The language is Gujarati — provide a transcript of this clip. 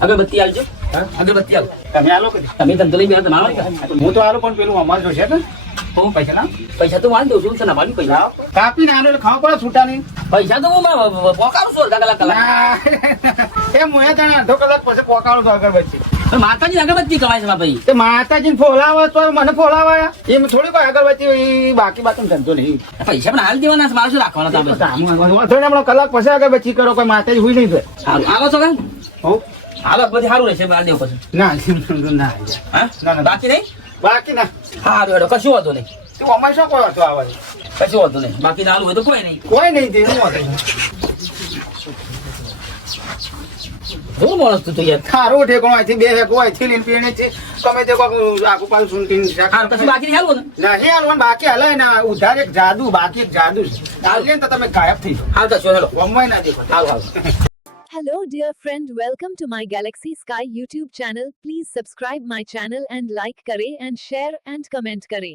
અગરબત્તી આલજો. અગરબત્તી આલ. તમે આલો કે તમે ધંધો લઈ બેઠા તમારે કે હું તો આલો પણ પેલું અમાર જોશે ને હું પૈસા ના પૈસા તો વાળ દઉં છું ના મારી પૈસા કાપીને આનો એટલે ખાવા પડે છૂટા નહીં પૈસા તો હું પોકારું છું અડધા કલાક એ મુએ તને અડધો કલાક પછી પોકાણું તો અગરબત્તી પણ માતાજી અગરબત્તી કમાય છે મારા ભાઈ. તે માતાજીને ફોલાવે તો મને ફોલાવાયા એમ થોડી કોઈ અગરબત્તી બાકી બાકી ધંધો નહીં પૈસા પણ હાલ દેવાના છે મારે શું રાખવાના તમે હમણાં કલાક પછી અગરબત્તી કરો કોઈ માતાજી હુઈ નહીં સારું આવો છો કે હો હાલો બધી સારું રહેશે મારે દેવું પછી ના ના હા ના. બાકી નહીં બાકી ના સારું હેડો કશું વાંધો નહીં તું અમારે શું કોઈ હતો આવે કશું વાંધો નહીં બાકી ચાલુ હોય તો કોઈ નહીં કોઈ નહીં તે હું હતો શું માણસ તું તો યાર ખારું ઠેકોણ અહીંથી બે હેકો અહીંથી લઈને પીણે છે તમે તે કોઈ આખું પાછું સુનતી સારું કશું બાકી નહીં હાલવું ને નહીં હાલવાનું બાકી હાલે ના ઉધાર એક જાદુ બાકી એક જાદુ છે હાલ તો તમે ગાયબ થઈ જાઓ હાલ કશું હેડો ગમવાય ના દેખો હાલ હાલ Hello dear friend, welcome to my Galaxy Sky YouTube channel. Please subscribe my channel and like kare and share and comment kare.